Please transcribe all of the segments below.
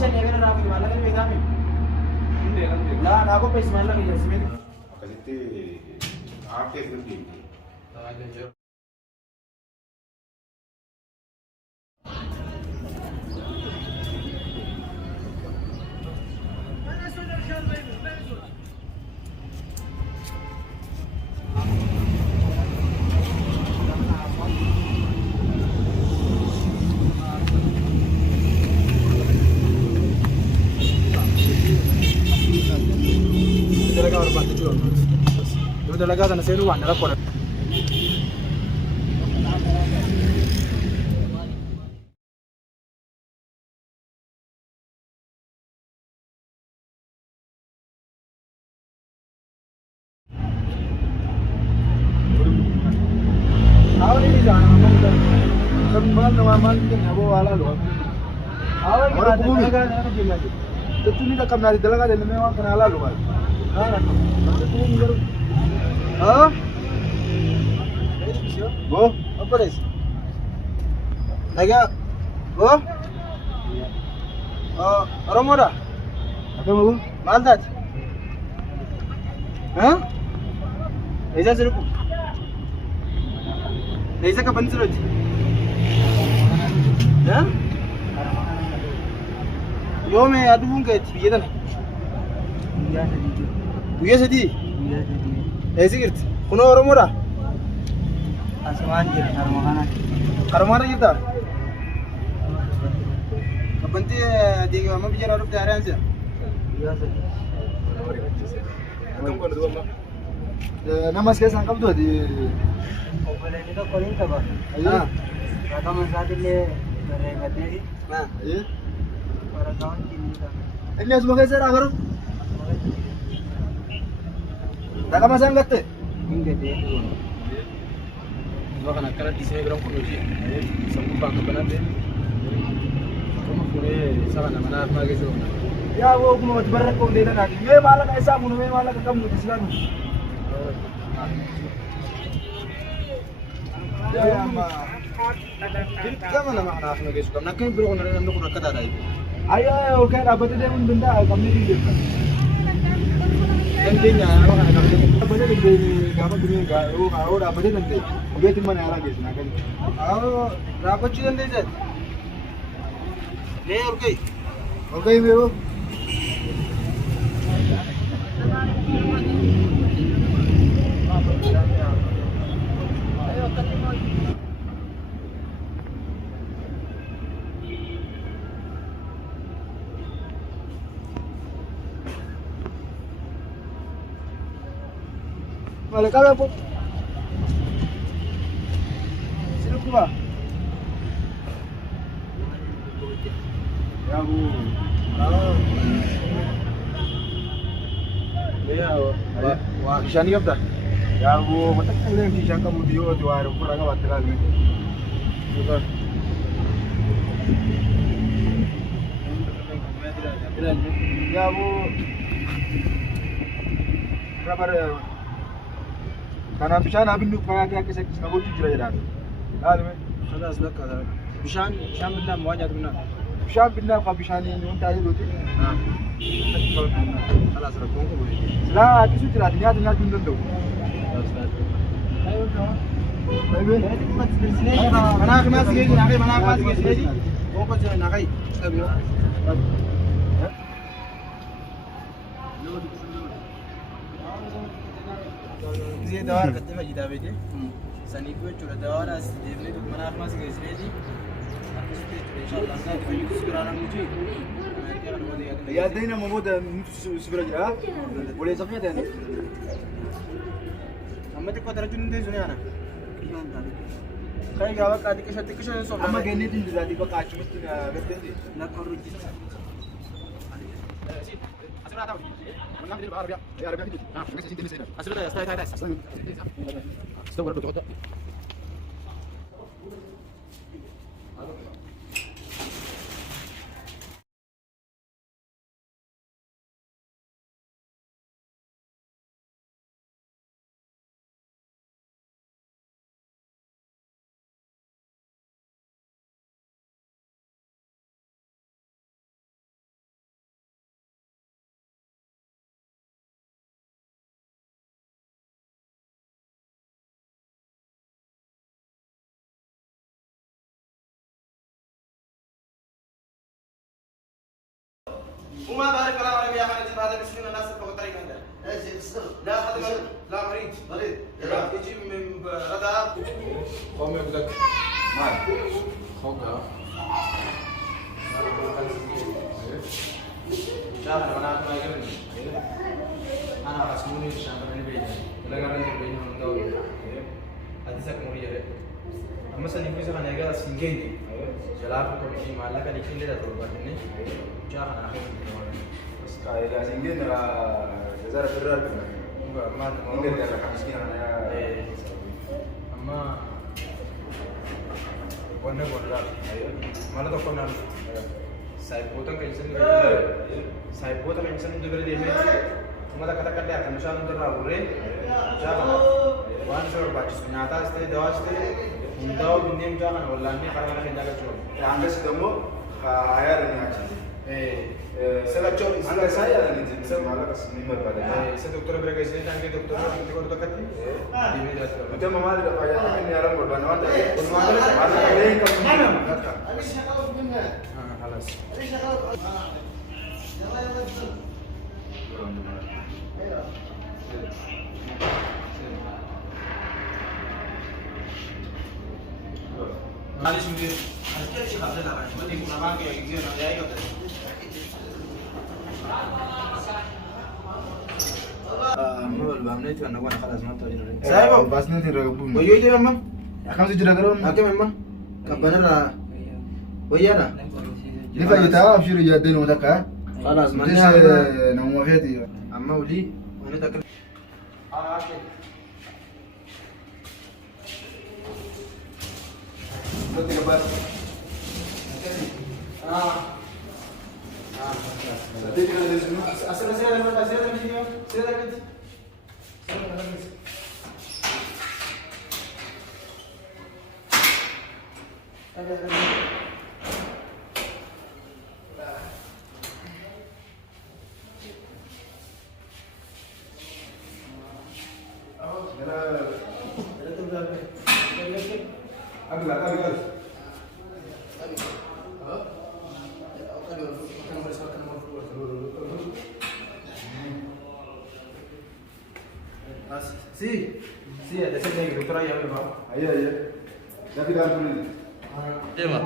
shan eegala raafu maallaqa ni beekame. Laa naa qopheessi maallaqa ijaarsimeeti. Akkasitti aartee fi deemte. Dalagaa barbaadde jiru. Yoo dalagaa sana seenuu waan rakkoodha. Awal ini jangan ngomong dan kembali normal kita nyabo wala loh. Awal kita dalagaa nak kerja lagi. Tentu ni tak kena dalagaa dan memang kena lalu kan. Hah? Bo, apa des? Lagi? Bo? Romoda? Apa mau? Maldat? Hah? Eza serupu? Eza kapan serut? Hah? Yo me adu mungkin biar ni. Guyyaa sadii? Eessi jirti? Kunoo Oromoodha? Asumaan jira harma kana. Harmaana jirta? Kabbantii deegaama biyya dhufte haaraan jira? Guyyaa sadii. Akkam godhatu amma? Namas keessaan qabdu ati? Obboleettii tokko ni qaba. Raqama isaatiillee barreeffateeti. Waraqaan inni qaba. Inni asuma keessa jira garuu? Raqama isaan gatte? Hin gatee jiru. Suuraa kana akkanatti isin eegalan kun hojii sammuu baan qabanate akkuma fuudhee saba nama naaf geessu. Yaa woo kuma wati barra qof deedan ati mee maallaqa isaa munu mee maallaqa qabnu tislaan. Yaa amma dirqama nama kanaaf na geessu qabna akka biroo kun namni kun akka taadhaa. Ayyaa yookaan dhaabbatee deemuun danda'a qabnee hin deemna. Dandeenya nama kana qabnee dhaabbatee dandeenya gaafa gumee gaa'oo dhaabbatee dandeenya. Beetiin mana yaalaa geessu naa kennu. Dhaabbachuu dandeessa. Mee olka'i. Olka'i yeroo. Vale, cabe po. Sino ko ba? Ya bu. Ya, wa kishani yabda. Ya bu, matakan lang kishan ka mo diyo at waro ko raga watral. Ito. Ya bu. Kabar kana bishaan abinnu kayaa keessa keessa gochuu jira jedhaan. Laalme. Khalas lakka. Bishaan binnaa waan nyaatu binnaa. Bishaan binnaa fa bishaan waan taa'ee dooti. Khalas rakkoon qabu. Silaa akisu jira nyaata nyaachuu hin danda'u. Mana kana sige jira kai mana kana sige sige. Ko jira na kai. زي دوار كتب فجدا بيتي سنيكو چوره دوار اس دیونے تو مناف ماس گئے سنيدي ان شاء الله سنه فيو سكرانا موجي يا دينا محمود سبرج ها ولا صفيه ده اما تكو ترجم دي سنه انا خاي غاوا قادي كشن سو اما گني دي زادي بقى اچمت گدندي لا كورجي اسرا تاو والله بدي بعربيه يا عربيه كده ها بس انت لسه اسرا استاي استوى وما بارك الله عليك يا خالد هذا مسكين الناس فوق الطريق هذا. لا هذا لا مريض. لا يجي من غداء. قوم يقولك. ما. خوكا. شاهد أنا ما يقولني. أنا أسموني الشام أنا بيجي. لا كارن بيجي من داوي. هذه سكموري يا رب. أما سنيكوي سكان يجا سينجيني. جلاب كم شيء مالا كان يكين لده تروح بدني. جاه أنا أخير بس كايلا سينجين لا جزارة فرار كنا ما ممكن كذا كمسكين أنا أما وانا بقول malah toko nan saya potong ke insan dulu dia ni cuma tak kata-kata akan misal untuk rawure jangan wan sur baca nyata stay dawas stay undau dunia jangan walani karena kita jaga cuma anda sedemu ayah dan ngaji saya cuma anda saya dan ini malah kesini berpada saya dokter beragam sini tangki dokter nanti kalau dekat ni ini dah kita memang ada payah tapi ni orang berbandingan dari mana ada yang kamu mana خلاص معلش مدير هتكلم شيء خاطر لا ما دي كنا معاك يا كثير انا جاي قبل saya bas nanti ragabun boyo itu mama akan sih jaga rom oke mama kapan ada boya na ni fa yata abshir yadin utaka خلاص ما جس نوم فيتي اما ولي وانا تاكل nanti lepas nanti kita dari sini asal saya ada di sini saya ada di Sí, ada saya lagi dokter ayam ni bang. ayah dah kita ambil ini Iya bang.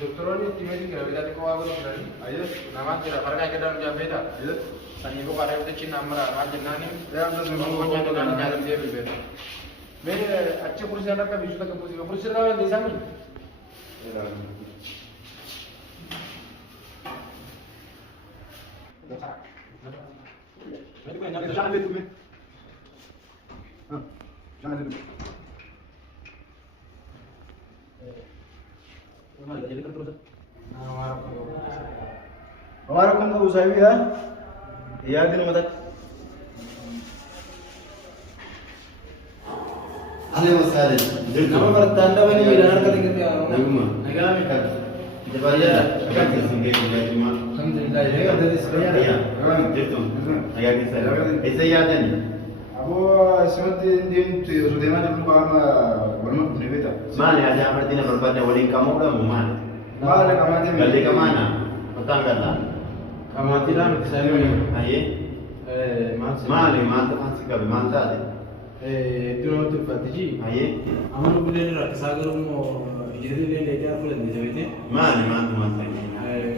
Dokter ini timnya juga beda kau aku dokter ini. ayah Nama tidak farga kita dalam beda. ayah Sani ibu kada itu Cina merah, macam nani. saya ambil semua Pokoknya dengan dalam dia berbeda. Mere अच्छे पुरुष जाना का विश्व का पुरुष का देशा में jangan itu me jangan itu हमारा कौन का उसाई भी है यार दिन मदद أهلا وسهلا. nama bertanda ini bilang kata kita نعم. negara kan جبارية. أكيد سنجي يا جماعة. alhamdulillah ya ada di sebenarnya iya. Gitu. Agak bisa. Bisa ya dan. Abu seperti dia sudah mana pun bawa bermak punya beta. Mana ada amartina berpada wali kamu dah mana? Mana kamu ada? Balik ke mana? Petang lah. kamu tidak bisa ini Aye. Mana mantap masih kau mantap. itu nanti fatiji Aye. amanu boleh ni rasa agar mau jadi ni dia aku lagi jadi ni Mana mantap masih.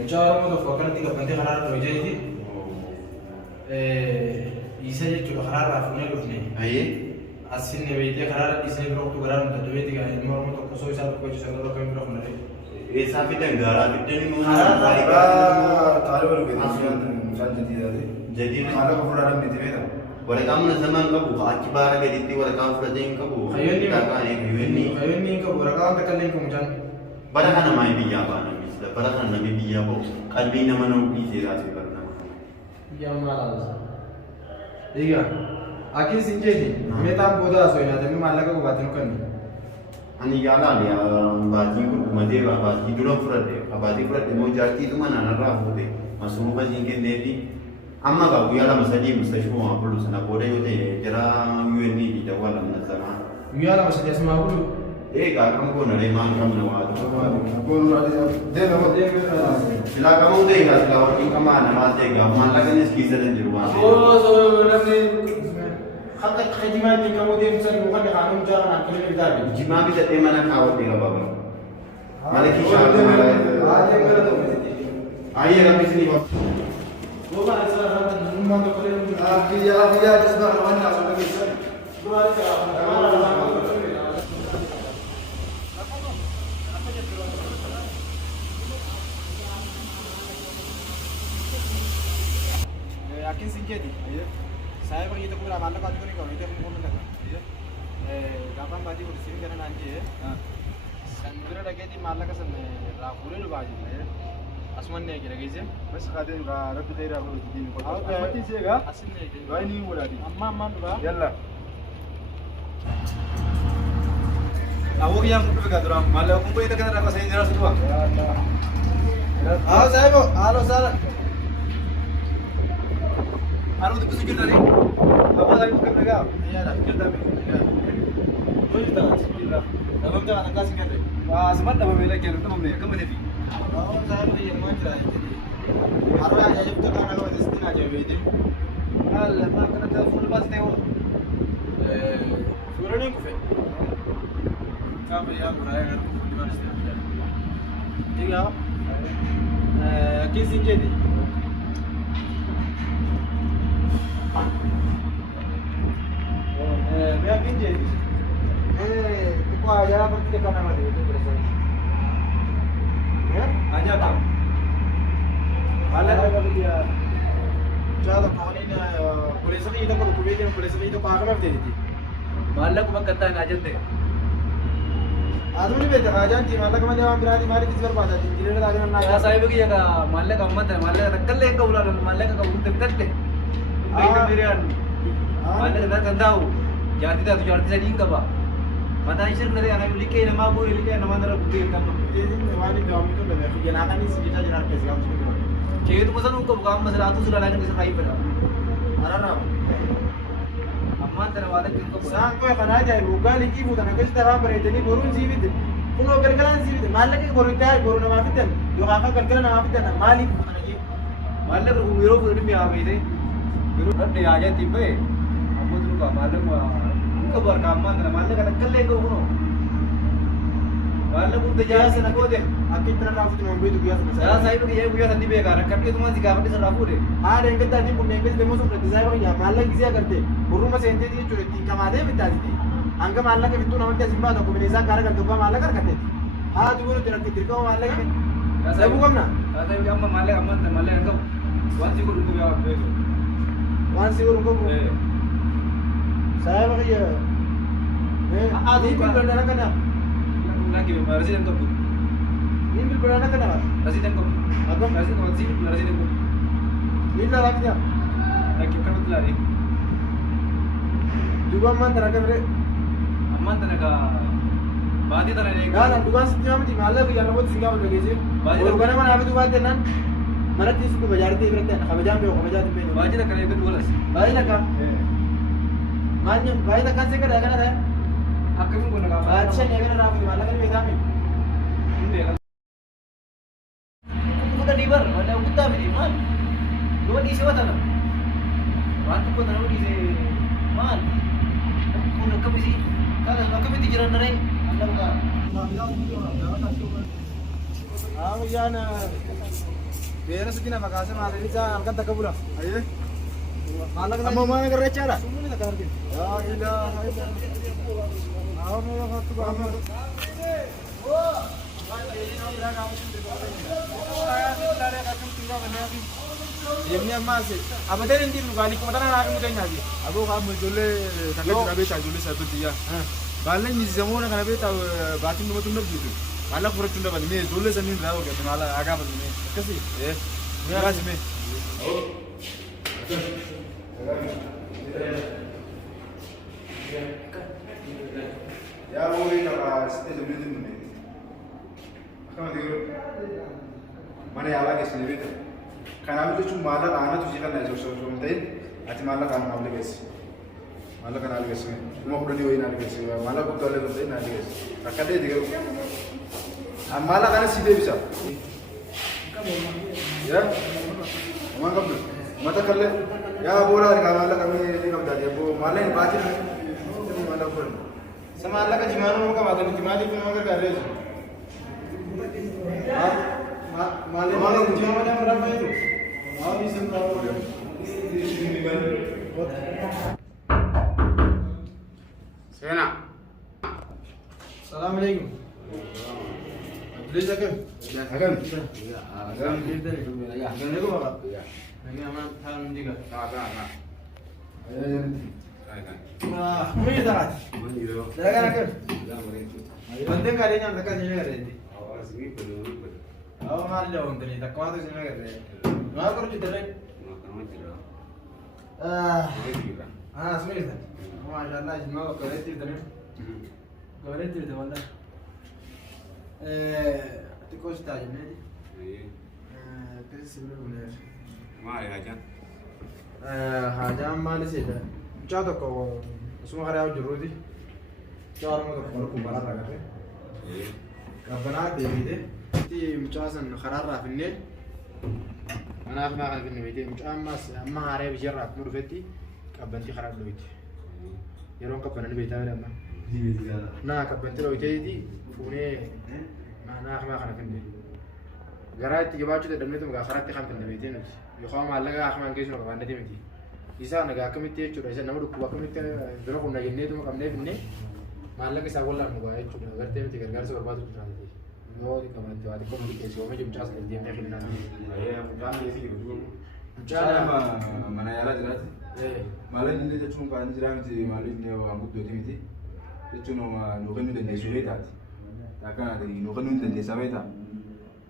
Inshallah mau fokan tiga pantai harar tu jadi isa je tu harar afune lufne Aye. asin ne bete harar isne bro tu garan tu bete ga ni mau tu koso isa ko ju sangro ko bro khone Esa kita negara kita ni mana? Taruh baru beta. Misal jadi. Jadi Kalau kau pernah ada di beta. wala kamu zaman kabu akibar ke diti wala kamu sudah jeng kabu. khayoni Tak kan ini. khayoni ka burakan ta kallen ko mujan Pada kan nama ibu ya apa nama istilah. Pada kan nama ibu ya bu. Kalbi nama nama ibu rasi karena. ya malal diga akin sinje ni me tam boda so ina ta me malaka ko batin kan Ani yala ya baji ku made ba baji dulu furade. Abadi furade mau jati itu mana nara hude. Masuk apa jengke dedi. Amma ga guyyaa lama sadii mustashfaa bulu sana booda yoo ta'e jira UN di dawwal amna zaman. Guyyaa lama sadii asuma bulu. Egaa kam goona reemaan qabna waa Deema silaa kamuu ta'e egaa silaa warqii qamaa namaa ta'e egaa maallaqanis keessa nan jiru waan ta'eef. namni haqa khidmaa itti kamuu deemsan muka dhaqaanuun jaalan akkana bitaabe. Jimaa bitadhee mana kaawwadhee qabaa bara. Mana kishaa ayyee rabbisni waa. Goba isa irratti nummaan tokko illee nuti. Afiyyaa jisbaa waan naasuu dhageessan. Dubaari ta'a. Yakin singketi. Saya pergi itu kurang mana kan tu ni kau itu pun pun tak. Gapan baji udah sini kan nanti. Sandura lagi di malah kesan rapure lu baji. Asman ni kira kira. बस खाते हैं रब खैर आप लोग दिन को Okay. मत दीजिएगा Asin ni. भाई नहीं बोला दी Amma tu. Yalla Aku yang berpegang tu ram. Malah aku pun itu kan aku saya jelas tu. Ah saya bu, halo sir. Aru tu kusi kita ni. apa lagi bukan mereka Iya dah, kita ni. Oh itu dah, kita. Dalam tu anak kasih kita. wah sebentar apa mereka kira tu mana kamu depi Oh saya pergi yang mana jadi. Aru aja jam tu kan aku di sini aja begitu. Allah ما كنا تلفون بس تيو Suara ni kufe. Kami yang beraya di mana sih? Tiga. Kisin jadi. Biar kin jadi. Itu aja berarti dekat nama dia itu berasa. Ya? आजा था Malah kalau dia ज़्यादा पानी ना पुलिस ने इधर को रुके थे पुलिस ने इधर पागल कर दी थी माल्ला को बकता है नाजन दे आदमी ने बेटा आजान थी माला कमाने वाला बिरादी मारी किस बार बात थी जिले राजा ना या साहिब की जगह माल्ले का अम्मत है माल्ले का कल लेकर बुला माल्ले का कबूल तक तक ले एकदम मेरे माल्ले का गंदा हो जाती था तो जाती से नहीं कबा मता इशर करे अना लिखे ना माबू लिखे ना मंदर बुद्धि कम ये दिन वाली जॉब तो लगे कि ना नहीं सीधा जरा कैसे काम शुरू करो चाहिए तो मसन उनको काम मसला तो सुला लेकर किसी खाई पर अरे ना अम्मा तेरे वाले दिन को सांग को खाना जाए रुका लिखी बुता ना किस तरह पर इतनी बोरुन जीवित कुलो करकरान जीवित माल के बोरुन क्या बोरुन ना माफितन जो हाका करकरान ना माफितन मालिक माल्ले को मेरो फिर में आ गई थे मेरो ने आ जाती पे अब तो का माल्ले को उनको बार काम मांगना माल्ले का कल लेकर उनो माल्ले को तजाज से ना को दे आके इतना राफत में भी तो गया या साहिब के ये बुया संदी बेकार कट के तुम्हारी सिखावट से राफू रे हाँ रेंगे तादी पुण्य के डेमो सुन रहे थे या माल की क्या करते बोरुन में सेंटे थी चुरती कमादे बिता दी अंग माल के बितु नमक के जिम्मा तो कोबिनेसा कार कर दुबा माल कर करते हाँ जो तेरा तिरका माल के सब कम ना साहिब के अम्मा माल्ले अम्मा माल्ले अंग वन सी को रुको या पे वन सी उनको साहब ये आदि भी करना करना ना कि रसीद अंक ये भी करना करना रसीद अंक अगम रसीद अंक ये ला रख दिया ना कि कम तला रे जुबा मन तरह के मेरे अम्मा तने का बादी तने रे यार हम दुकान से जाम थी माल भी जाना बहुत सिंगा बोल गए और बने मन अभी दुकान देना मला 30 को बाजार दे रहते हैं हम जाम पे बाजी तक करे के बोलस भाई लगा मान भाई तक कैसे करेगा ना अक्के में कोना का अच्छा नहीं अगर आप माल का भी दाम है कुदा डीवर mana कुदा भी मान दो दी सेवा था ना बात को ना दी से मान को कभी सी का कभी दी जरा नरे अल्लाह का हाँ भैया ना मेरे से किना बकासे माल नहीं जा अलग तक बोला aye माल का amma mana कर रहे चारा सुन नहीं कर के ya ilah आओ मेरा हाथ तो काम Yemni amma se abada ndi rugani kuma tana na mu tanya ji ago ka mu jolle kan ka be ta jolle sa biya balle ni zamona kan be ta batin mo tunna bitu mala pura tunna bal me jolle sa nin rawo ke mala aga bal me kasi me aga me यार वो ही लगा इसने जमीन दिन में कहाँ देखो मैंने आला के स्नेह था Kanaaf jechuun maallaqa aanatu ishee kan osoo hin ta'in ati maallaqa aanaaf liqeessi. Maallaqa naa liqeessi. Dhuma kudhanii wayii naa liqeessi. Maallaqa guddaa illee ta'in naa liqeessi. Rakkadhee itti garuu. Maallaqa kanas si deebisa. Yaa? Waan qabdu. Mata kallee. Yaa boolaa harkaa maallaqa ni qabdaa jechuun maallaqni baatiin maallaqa fudhannu. Sa maallaqa jimaanuu nama qabaatan itti maaliif nama gargaaree jiru? Maallaqa jimaa malee amma raafaa jiru. Sena. Salam alaikum. Abdul Zakir. Akan. Assalamualaikum Bapak. Lagi aman tahun juga. Wah, ini darat. Jangan akan. Penting kalinya mereka sini ada ini. Oh, malu untuk ini. Tak kuat sini ada. Mana kau cerita ni? Semua. Masya Allah, semua kau cerita ni. Kau cerita mana? Tiko stage ni. Kasi sebenarnya. Hajam mana sih dah? Jauh kau semua hari aku jurudi. Jauh orang tu kalau kubaran raga tu. Kabar ada ni. Ti mucasan kharar rafini. Mana aku nak kini ni. Mucam mas, amma hari bicara aku murfeti. Kabanti kharar loit. Yerong kabaran ni beta ada mana? Nah kabanti loit jadi. Fune. Mana aku nak kini. Garat tiga baju tu dalam itu muka kharat tiga kali ni beta. Yukau malah aku mangkis nak kaban nanti mesti. Isa naga kami tiap curah. Isa nama dulu kami tiap dulu kau nak ini tu kami ni. Malah kita sekolah muka itu curah. Agar tiap tiga kali sekolah tu curah nanti. No di kamar tu ada komunikasi. Kami jom cas nanti yang kita nanti. Mucaan ni sih gitu. Mucaan mana yara jelas. Malah ni dia cuma kan jiran si malah ni orang buat dua miti. Dia cuma nukan ni dan Yesus itu. Takkan ada nukan ni dan Yesus itu.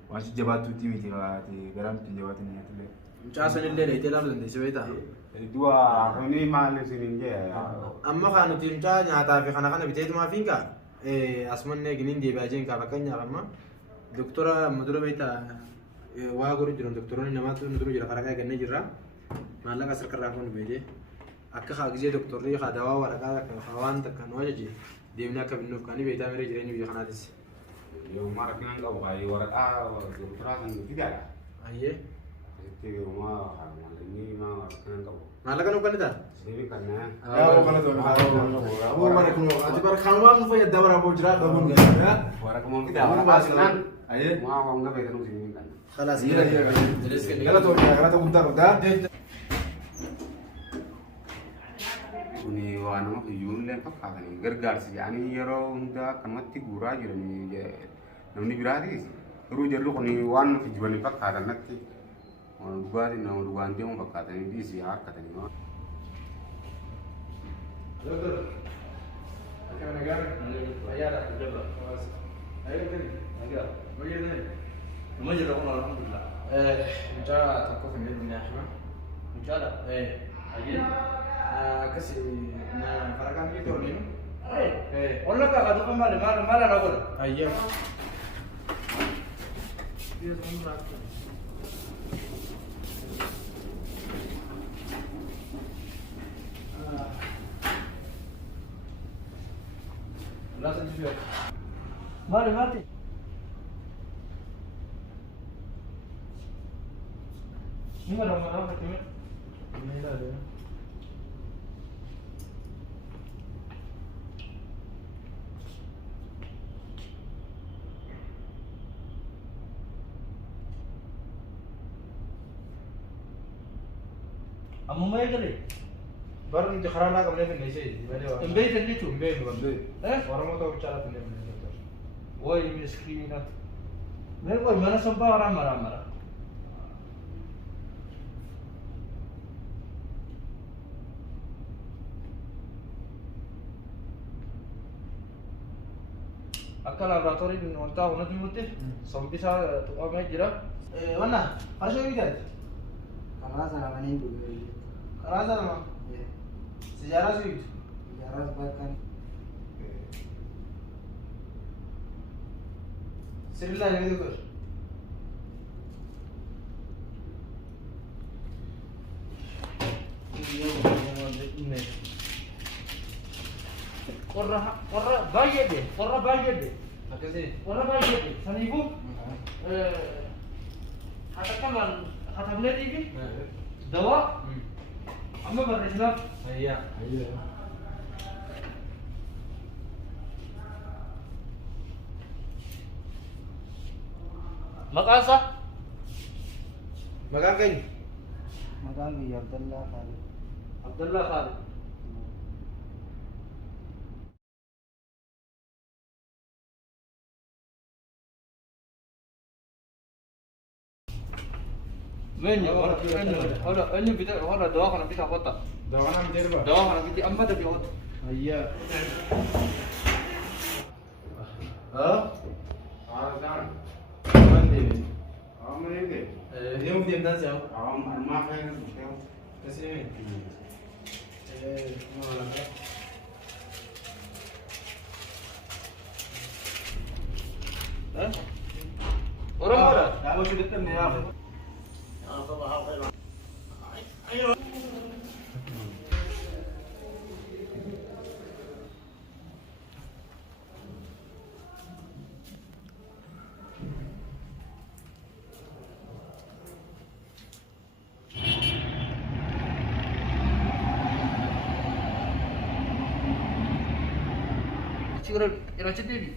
Masih jabat tu miti lah di garam tu jabat ni tu le. Mucasan ini itu dalam dan sebeda. Jadi dua ini malah sini je. Amma kan nanti mucasan nyata tapi kan itu maafin ka. Asman ni gini dia baca yang kapakan nyarama. Doktora mudura beta. Wah guru jiran doktora ni nama tu mudura jiran karena kaya gini jiran. Malah kasar kerana pun beda. Akka khagzi doktor ni khadawa waraka kawan takkan wajah je. Dia ni akka binuf kani beta mere jiran ni biar khanas. Yo marak nang kau kai warak dokter kan tidak. Aye. Itu rumah ini mah kan kau. Malah kan bukan itu. Sini karena. Ya bukan itu. Aku mana kuno. Ati bar khanwan tu ya dabar abu jerat bangun ya. Warak mau tidak warak asinan. Aye. Mau enggak betul sini kan. Khalas. Iya. Kalau tu untar. Ini wah nama kujun lem pak kata ni gergar sih. Ani yero unda kan mati gura jadi ni je. Namni berarti. Ru jadi lu kuni wan kujun ni pak kata nanti. Orang dua ni nama dua dia mau pak kata ni di sih kata ni mah. Dokter. Akan negara. Ayah dah jawab. Ayo kan. Ayo. Bagaimana ni? Nama je dah alhamdulillah. Muncul takut sendiri punya asma. Muncul dah. Ayo. Kasi na farakan itu ni. Allah ka kadu mala na gol. Ayo. Dia semua nak. Lasan juga. Mati. Ni mana mana kata ni? Ini dah ada. Amu mai kali. Baru nanti kerana kami ni sih. Embei tadi tu. Embei bukan. Orang mau tahu cara tu ni. Woi miskin na. Mereka kau mana sampai orang marah. Akka laboratori ni nonta hona tu mute. Sampai sa tu apa jira? Mana? Harus ini kan? Kalau sana kan Hindu. Rasa nama. Sejarah sih. Sejarah bahkan Sirila ni tu. Warra baay'ee de, warra baay'ee de. Akkasii. Warra baay'ee de. Saniifuu hatattamaan hatamneetii fi dawaa amma barreessinaaf. Ayyaa. Maqaan isaa? Maqaan keenya? Maqaan biyya Abdallaa Khalid. Abdallaa Khalid. Menya, ini kita orang doa kana kita kota. Dawa kana miti ba? Doa kana kita amma tapi kota. Ayya. Haa? Aadan. Mandi. Amre de. Yung diamdan siya. Alma kaya siya. Kasi Orang mana? Kamu sudah temui apa? Cikgu ira cedeli.